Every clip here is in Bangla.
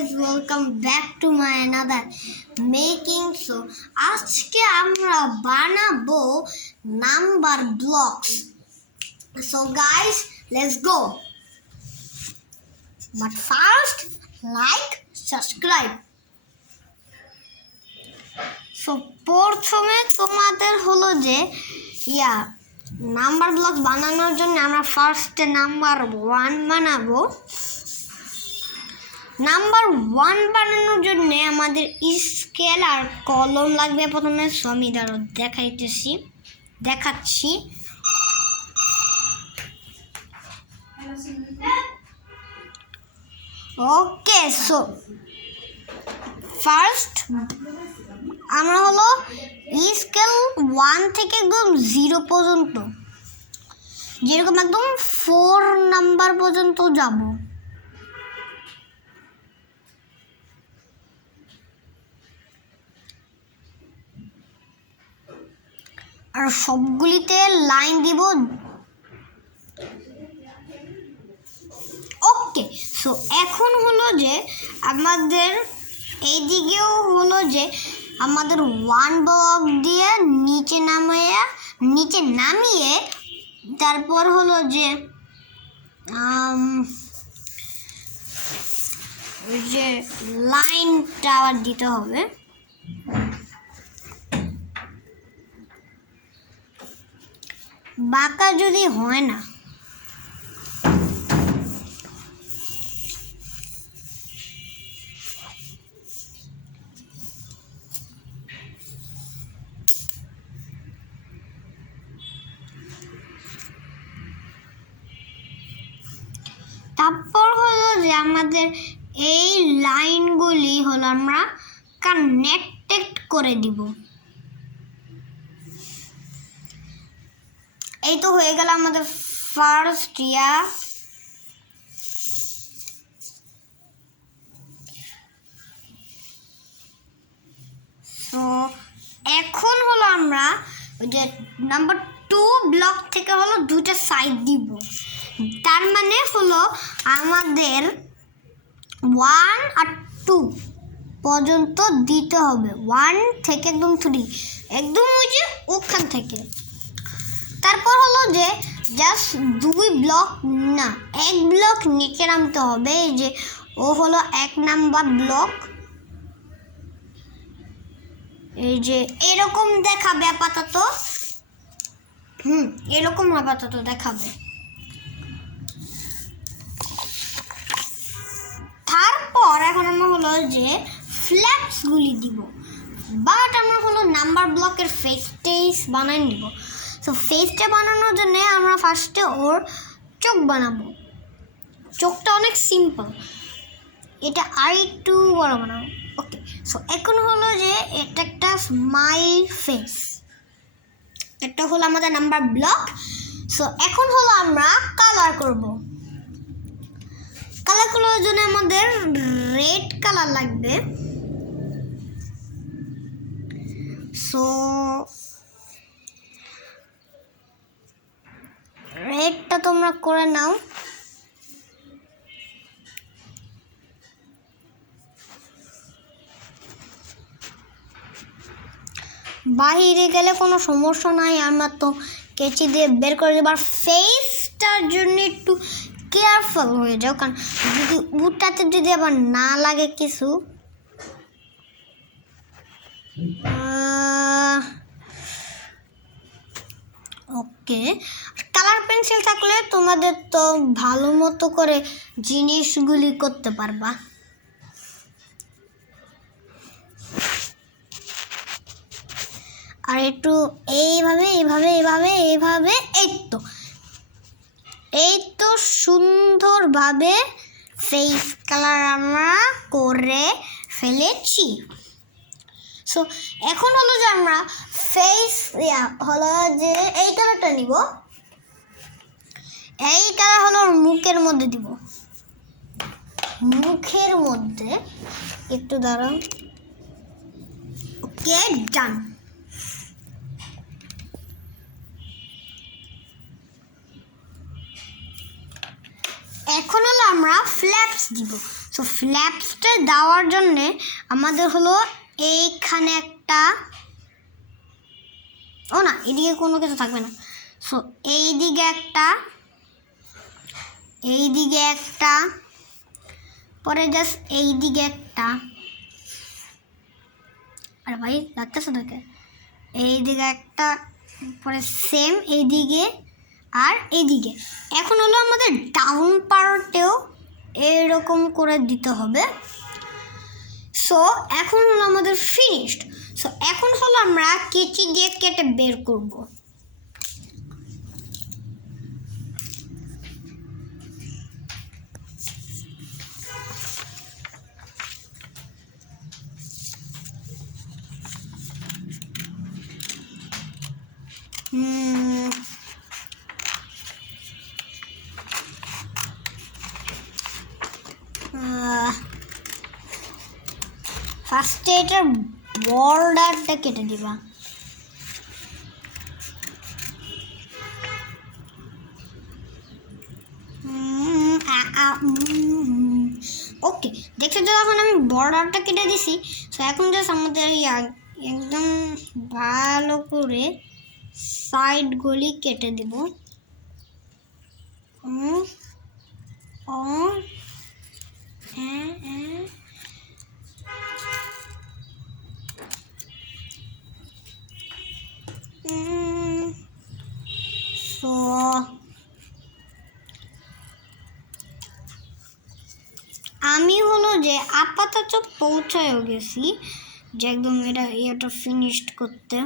guys, welcome back to my another making. So আজকে আমরা বানাবো number blocks. So guys, let's go. But first, like, subscribe. So প্রথমে তোমাদের হলো যে নাম্বার ব্লক বানানোর জন্য আমরা ফার্স্টে নাম্বার 1 বানাবো. নাম্বার 1 বানানোর জন্য আমাদের স্কেল আর কলম লাগবে প্রথমে. আমি দেখাচ্ছি. ওকে, সো ফার্স্ট আমরা হলো স্কেল 1 থেকে একদম 0 পর্যন্ত, যেরকম একদম 4 নাম্বার পর্যন্ত যাব. আর সবগুলিতে লাইন দিব. ওকে, সো এখন হলো যে আমাদের এইদিকেও হলো যে আমাদের 1 ব্লক দিয়ে নিচে নামিয়ে তারপর হলো যে লাইনটা আবার দিতে হবে. বাঁকা যদি হয় না, তারপর হলো যে আমাদের এই লাইনগুলি হলো আমরা কানেক্টেড করে দিব. এই তো হয়ে গেল আমাদের ফার্স্ট সো এখন হলো আমরা ওই যে নাম্বার 2 ব্লক থেকে হলো 2টা সাইড দিব. তার মানে হলো আমাদের 1 আর 2 পর্যন্ত দিতে হবে. 1 থেকে একদম 3, একদম ওই যে ওখান থেকে. তারপর হলো যে জাস্ট 2 ব্লক না, 1 ব্লক নিচে নামতে হবে. এই যে ও হলো 1 নাম্বার ব্লক. এই যে এরকম দেখাবে আপাতত. এরকম আপাতত দেখাবে. তারপর এখন আমরা হলো যে ফ্ল্যাপসগুলি দিব. বাট আমরা হলো নাম্বার ব্লকের ফেস বানাই নিব. সো ফেসটা বানানোর জন্য আমরা ফার্স্টে ওর চোখ বানাবো. চোখটা অনেক সিম্পল, এটা আর একটু বড় বানাবো. ওকে, সো এখন হলো যে এটা একটা স্মাইল ফেস. এটা হলো আমাদের নাম্বার ব্লক. সো এখন হলো আমরা কালার করব. কালার করার জন্য আমাদের রেড কালার লাগবে. সো রেডটা তোমরা করে নাও. বাহিরে গেলে কোনো সমস্যা নাই, আমরা তো কেচি দিয়ে বের করে দেবো. আর ফেসটার জন্য একটু কেয়ারফুল হয়ে যাও, কারণ যদি উটাতে যদি আবার না লাগে কিছু. ওকে, কালার পেন্সিল থাকলে তোমাদের তো ভালো মতো করে জিনিসগুলি করতে পারবা. আর একটু এইভাবে এই তো সুন্দরভাবে ফেস কালার আমরা করে ফেলেছি. সো এখন হলো যে আমরা ফেস হলো যে এই কালারটা নিব. এই কালার হলো মুখের মধ্যে দিব. মুখের মধ্যে একটু দাঁড়াও. ওকে, ডান. এখন হলো আমরা ফ্ল্যাপস দিব. সো ফ্ল্যাপসটা দেওয়ার জন্যে আমাদের হলো এইখানে একটা, ও না এদিকে কোনো কিছু থাকবে না। সো এইদিকে একটা, এইদিকে একটা, পরে জাস্ট এইদিকে একটা, আরে ভাই লাগতেছে তোকে, এইদিকে একটা, পরে সেম এইদিকে আর এইদিকে। এখন হলো আমাদের ডাউন পার্টেও এরকম করে দিতে হবে। সো এখন হলো আমাদের ফিনিশড। সো এখন হলো আমরা কেচি দিয়ে কেটে বের করব। ফার্স্টে এটার বর্ডারটা কেটে দিবা। ওকে, দেখছো তো এখন আমি বর্ডারটা কেটে দিছি। সো এখন জাস্ট আমাদের একদম ভালো করে সাইডগুলি কেটে দেব। সো আমি হলো যে আপাতত পৌঁছায়ও গেছি যে একদম এটা ফিনিশড করতে।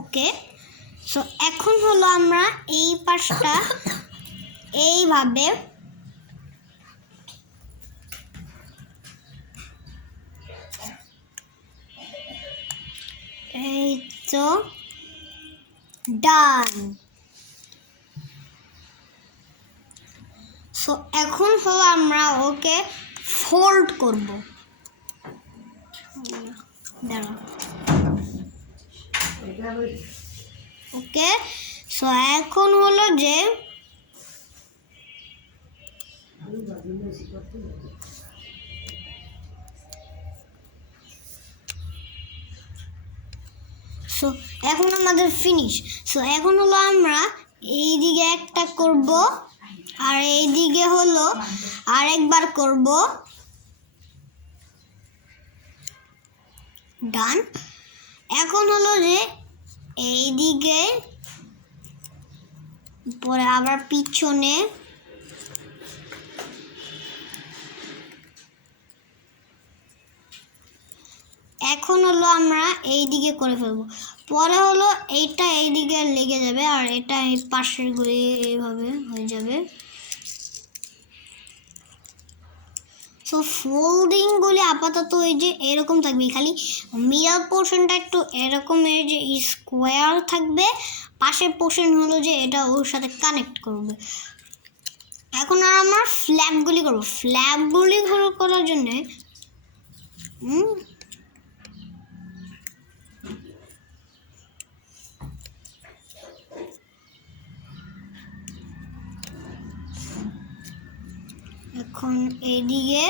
ওকে, সো এখন হলো আমরা এই পাশটা এইভাবে এই তো ডান। সো এখন হলো আমরা ওকে ফোল্ড করব। দাঁড়াও, ওকে, সো এখন হলো যে সো এখন আমাদের ফিনিশ। সো এখন হলো আমরা এই দিকে একটা করব আর এই দিকে হলো আরেকবার করব। ডান। এখন হলো যে এই দিকে, পরে আবার পিছনে, এখন হলো আমরা এই দিকে করে ফেলবো। পরে হলো এইটা এই দিকে লেগে যাবে আর এটা এই পাশের গুলি এইভাবে হয়ে যাবে। সো ফোল্ডিংগুলি আপাতত এই যে এরকম থাকবে, খালি মিডল পোর্শনটা একটু এরকমের যে স্কোয়ার থাকবে, পাশের পোর্শন হলো যে এটা ওর সাথে কানেক্ট করবে। এখন আর আমরা ফ্ল্যাপগুলি করবো। ফ্ল্যাপগুলি করার জন্যে এখন এইদিকে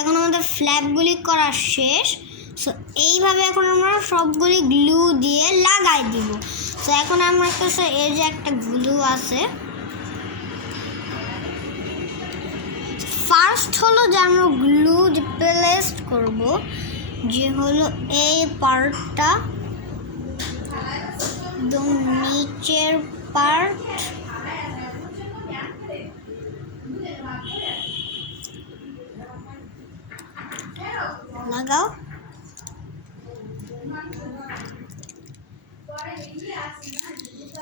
এখন আমাদের ফ্ল্যাপগুলি করা শেষ। সো এইভাবে এখন আমরা সবগুলি গ্লু দিয়ে লাগাই দিব। সো এখন আমার কাছে এই যে একটা গ্লু আছে, ফার্স্ট হলো যে আমরা গ্লু প্লেস করব, যে হলো এই পার্টটা একদম নিচের পার্ট। লাগাও।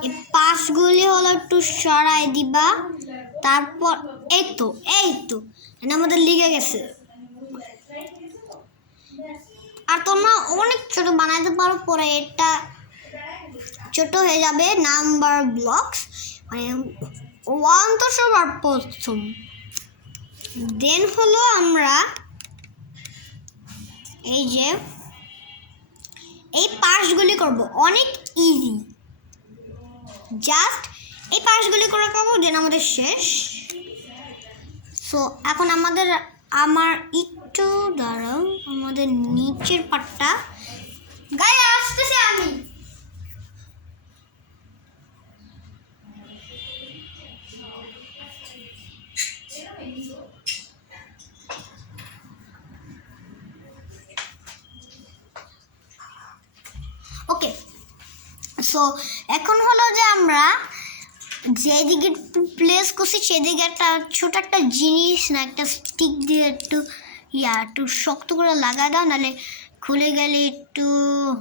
এই পাশগুলি হলো একটু সরাই দিবা, তারপর এই তো এটা আমাদের লিখে গেছে। আর তোমরা অনেক ছোট বানাইতে পারো, পরে এটা ছোট হয়ে যাবে নাম্বার ব্লকস, মানে 1 তো সবার প্রথম। দেন হলো আমরা এই যে এই পাশগুলি করব, অনেক ইজি, জাস্ট এই পাশগুলি করে করবো, দেন আমাদের শেষ। সো এখন আমার একটু দাঁড়াও, আমাদের নিচের পাটটা গায়ে আসতেছে আমি। ওকে, সো এখন হলো যে আমরা যেদিকে একটু প্লেস করছি সেদিকে একটা ছোট একটা জিনিস না, একটা স্টিক দিয়ে একটু শক্ত করে লাগা দাও, নাহলে খুলে গেলে একটু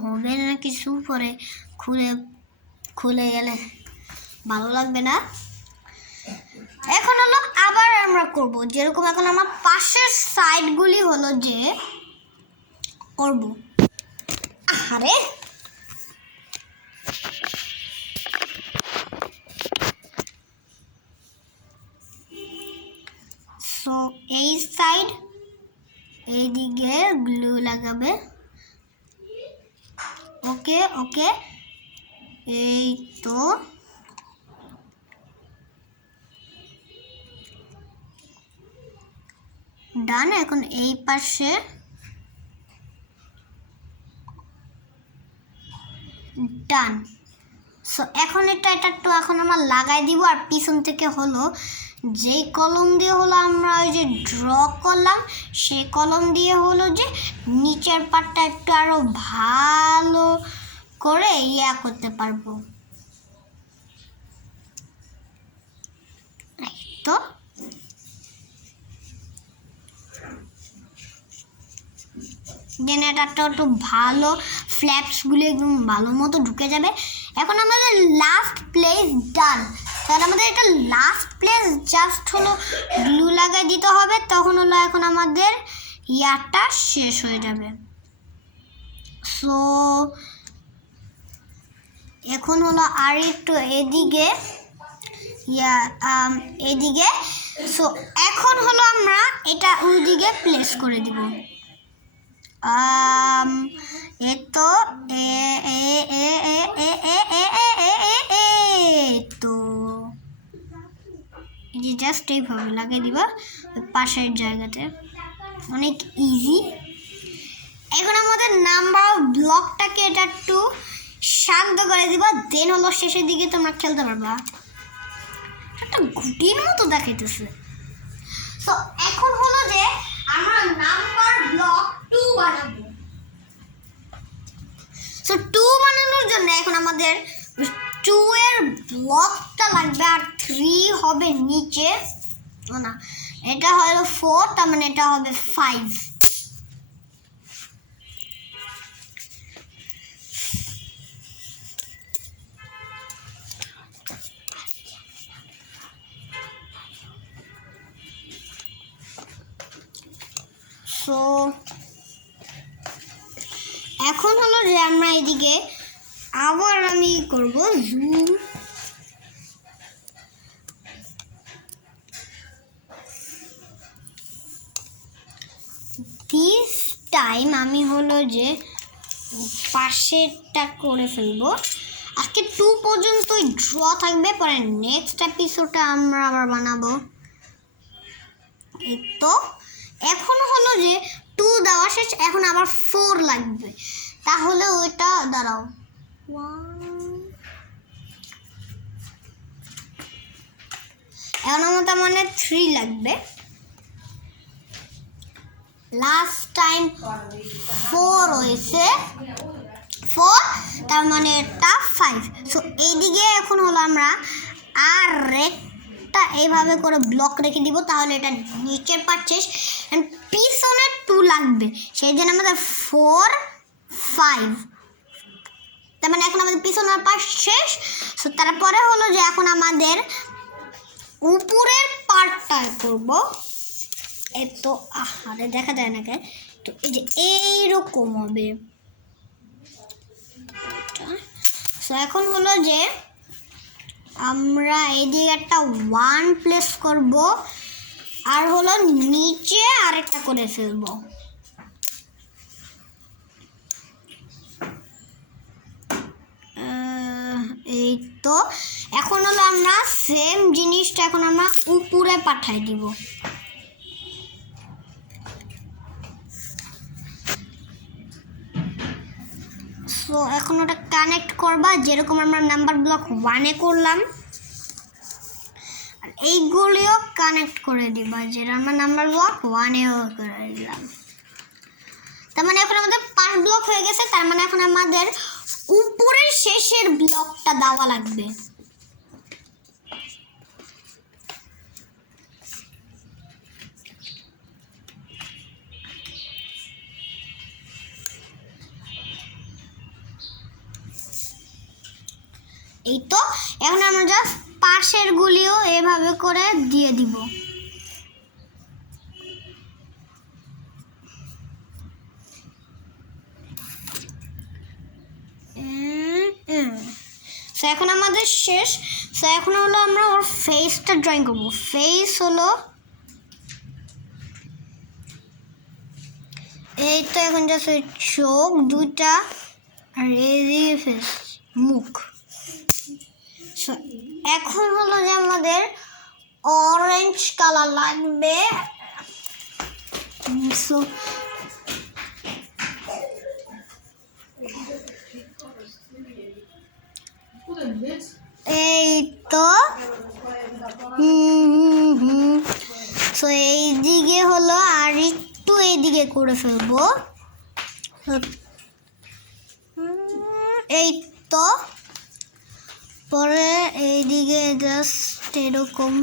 হবে না কিছু, পরে খুলে গেলে ভালো লাগবে না। এখন হলো আবার আমরা করব যেরকম এখন আমার পাশের সাইডগুলি হলো যে করব। আরে সো এই সাইড এইদিকে গ্লু লাগাবে। ওকে ওকে, এই তো ডান। এখন এই পাশে ডান। সো এখন এটা একটু এখন আমরা লাগাই দিব। আর পিছন থেকে হলো যেই কলম দিয়ে হলো আমরা ওই যে ড্র করলাম, সেই কলম দিয়ে হলো যে নিচের পাটটা একটু আরো ভালো করে করতে পারবো। তো দেন এটা একটু ভালো ফ্ল্যাপসগুলো একদম ভালো মতো ঢুকে যাবে। এখন আমাদের লাস্ট প্লেস ডান। তাহলে আমাদের এটা লাস্ট প্লেস জাস্ট হলো গ্লু লাগাই দিতে হবে, তখন হলো এখন আমাদের ইয়ারটা শেষ হয়ে যাবে। সো এখন হলো আর একটু এদিকে এদিকে। সো এখন হলো আমরা এটা ওইদিকে প্লেস করে দিব। তো জাস্ট এইভাবে লাগিয়ে দিবা পাশের জায়গাতে, অনেক ইজি। এখন আমাদের নাম্বার ব্লকটাকে এটা একটু শান্ত করে দিবা, দেন হলো শেষের দিকে তোমরা খেলতে পারবা। একটা গুটির মতো দেখাইতেছে। তো এখন হলো যে আমরা নাম্বার ব্লক 2 বানাবো। সো 2 বানানোর জন্য এখন আমাদের 2 এর ব্লকটা লাগবে, আর 3 হবে নিচে, না এটা হলো 4, তার মানে এটা হবে 5। সো এখন হলো যে আমরা এদিকে আবার আমি করব জুম। দিস টাইম আমি হলো যে পাশেরটা করে ফেলবো। আজকে 2 পর্যন্তই ড্র থাকবে, পরে নেক্সট এপিসোডে আমরা আবার বানাবো। এই তো এখন হলো যে 2 দেওয়া শেষ, এখন আবার 4 লাগবে, তাহলে ওইটা দাঁড়াও 1 এখন আমার তার মানে 3 লাগবে। লাস্ট টাইম 4 হয়েছে, 4 তার মানে এটা 5। সো এইদিকে এখন হলো আমরা আর একটা এইভাবে করে ব্লক রেখে দিব, তাহলে এটা নিচের পার্ট শেষ। অ্যান্ড পিছনে 2 লাগবে, সেই জন্য আমাদের 4 5, তার মানে এখন আমাদের পিছনের পার্ট শেষ। সো তারপরে হলো যে এখন আমাদের উপরের পার্টটা করব। তো আরে দেখা যায় না, তো এই যে এইরকম হবে। সো এখন হলো যে আমরা এইদিকে একটা 1 প্লেস করব, আর হলো নিচে আরেকটা করে ফেলবো। এই তো এখন হলো আমরা সেম জিনিসটা এখন আমরা উপরে পাঠাই দিব। সো এখন ওটা কানেক্ট করবা যেরকম আমরা নাম্বার ব্লক 1-এ করলাম, আর এইগুলিও কানেক্ট করে দিবা যেটা আমরা নাম্বার ব্লক 1-এও করে দিলাম। তার মানে এখন আমাদের 5 ব্লক হয়ে গেছে, তার মানে এখন আমাদের উপরের শেষের ব্লকটা দেওয়া লাগবে। এই তো এখন আমরা জাস্ট পাশের গুলিও এভাবে করে দিয়ে দিব। সো এখন আমাদের শেষ। সো এখন হলো আমরা ওর ফেসটা ড্রয়িং করবো। ফেস হলো এই তো, এখন জাস্ট চোখ 2টা আর এদিকে ফেস মুখ। সো এখন হলো যে আমাদের অরেঞ্জ কালার লাগবে। সো এই তো সো এইদিকে হলো আর একটু এইদিকে করে ফেলবো। এই তো পরে এইদিকে জাস্ট এরকম,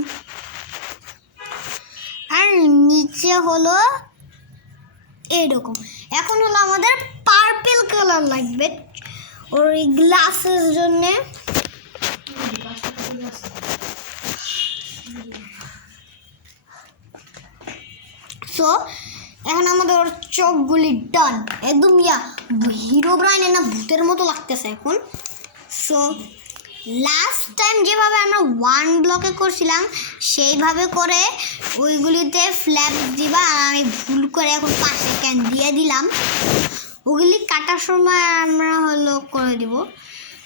আর নিচে হলো এরকম। এখন হলো আমাদের পার্পল কালার লাগবে ওর এই গ্লাসের জন্যে। সো এখন আমাদের ওর চোখগুলি ডান, একদম হিরো ব্রাইনের না ভূতের মতো লাগতেছে এখন। সো লাস্ট টাইম যেভাবে আমরা 1 ব্লকে করছিলাম সেইভাবে করে ওইগুলিতে ফ্ল্যাপ দিবা, আর আমি ভুল করে এখন পাশে ক্যান দিয়ে দিলাম। ওগুলি কাটার সময় আমরা হলো করে দিব,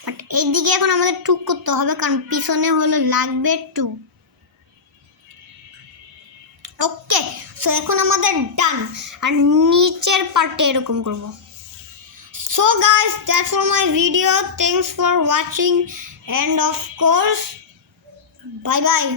বাট এইদিকে এখন আমাদের 2 করতে হবে, কারণ পিছনে হলো লাগবে 2। ওকে, সো এখন আমাদের ডান, আর নিচের পার্টে এরকম করব। So guys, that's for my video. Thanks for watching, and of course, bye bye.